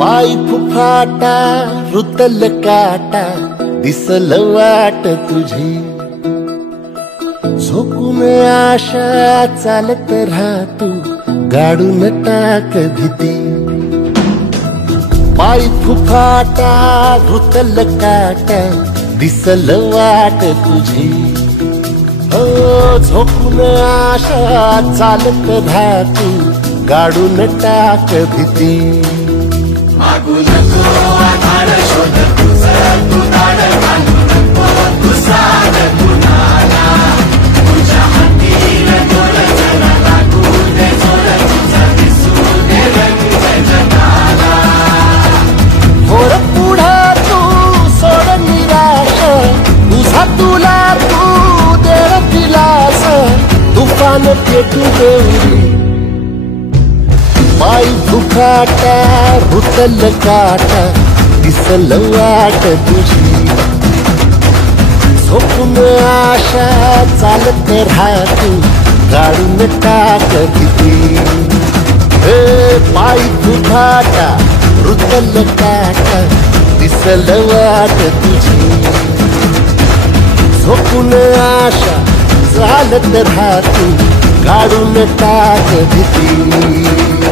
पाय फुफाटा रुतल काटा दिसल वाट तुझी झोकून आशा चालत राहतू गाडून टाक भीती पाय फुफाटा रुतल काटा दिसल वाट तुझी झोकून आशा चालत राहतू गाडून टाक भीती मागू नको आधार शोध तुझं तू दाड घालू नको तू साध कुणाला तुझ्या हातीन दोर जरा लागू दे जोर तुझा दिसू दे रंग जगाला होर पुढा तू सोड निराश तुझा तुला तू दे दिलास तुफान पेटू देऊरी पाय फुफाटा रुतल काटा दिसल वाट तुझी झोपून आशा चालत राहतू गाडून टाक भीती पाय फुफाटा रुतल काटा दिसल वाट तुझी झोपून आशा चालत राहतू गाडून टाक भीती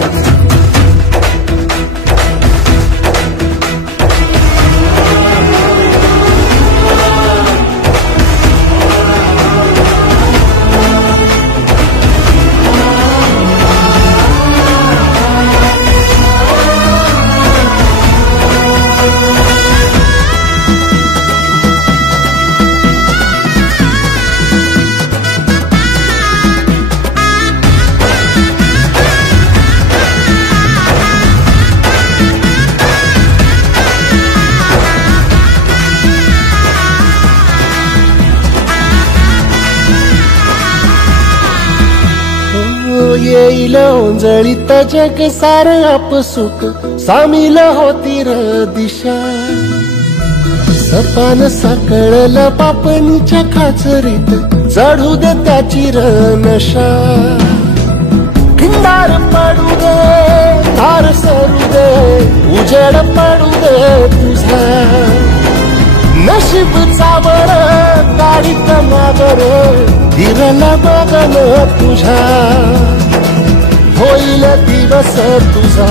येईल ओंजळीत जग सार आपसुक सामील होती र दिशा सपान साकळल पापणीच्या खाचरीत चढू दे त्याची र नशा खिंडार पडू दे धार सरू दे उजेड पडू दे तुझा नशीब चावर गाडीत मागर दिरला बघन तुझा होईल दिवस तुझा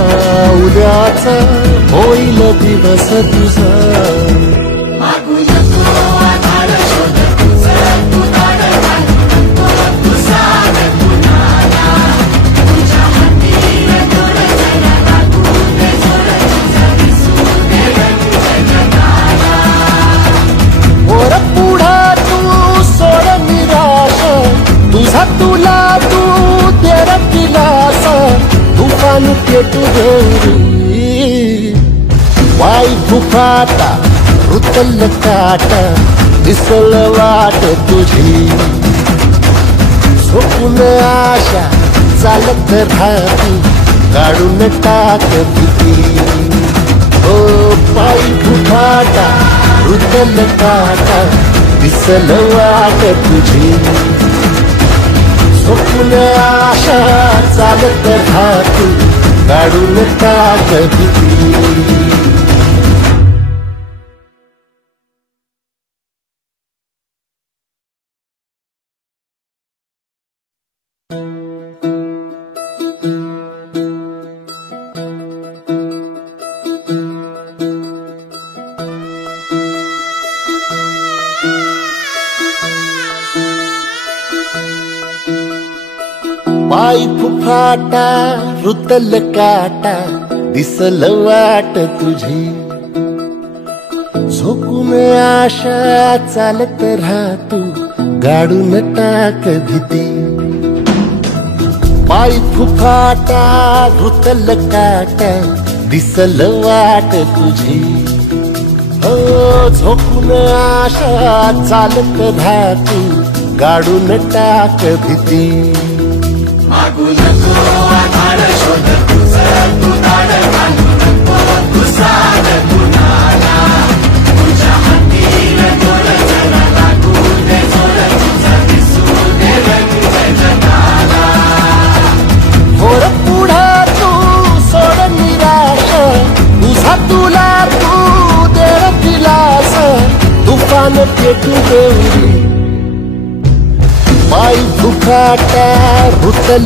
उद्याचा होईल दिवस तुझा मागू नको आधार शोध तुझं तू दाड घालू नको तू साध कुणाला तुझ्या हातीन दोर जरा लागू दे जोर तुझा दिसू दे रंग जगाला वर पुढा तू सोड निराश तुझा तुला तू तेर दिलास तुफान पेटू देऊरी पाय फुफाटा रुतल काटा दिसल वाट तुझी झोपून आशा चालत राहतू गाडून टाक भीती पाय फुफाटा रुतल काटा दिसल वाट तुझी झोपून आशा चालत राहतू गाडून टाक भीती पाय फुफाटा रुतल काटा दिसल वाट तुझी झोकून आशा चालत राहतू गाडून टाक भीती पाय फुफाटा रुतल काटा दिसल वाट तुझी झोकून आशा चालत राहतू गाडून टाक भीती मागू नको आधार शोध तुझं तू दाड घालू नको तू साध कुणाला तुझ्या हातीन दोर जरा लागू दे जोर तुझा दिसू दे रंग जगाला होर पुढा तू सोड निराश पान पेटू गौरी पायी फुफाटा रुतल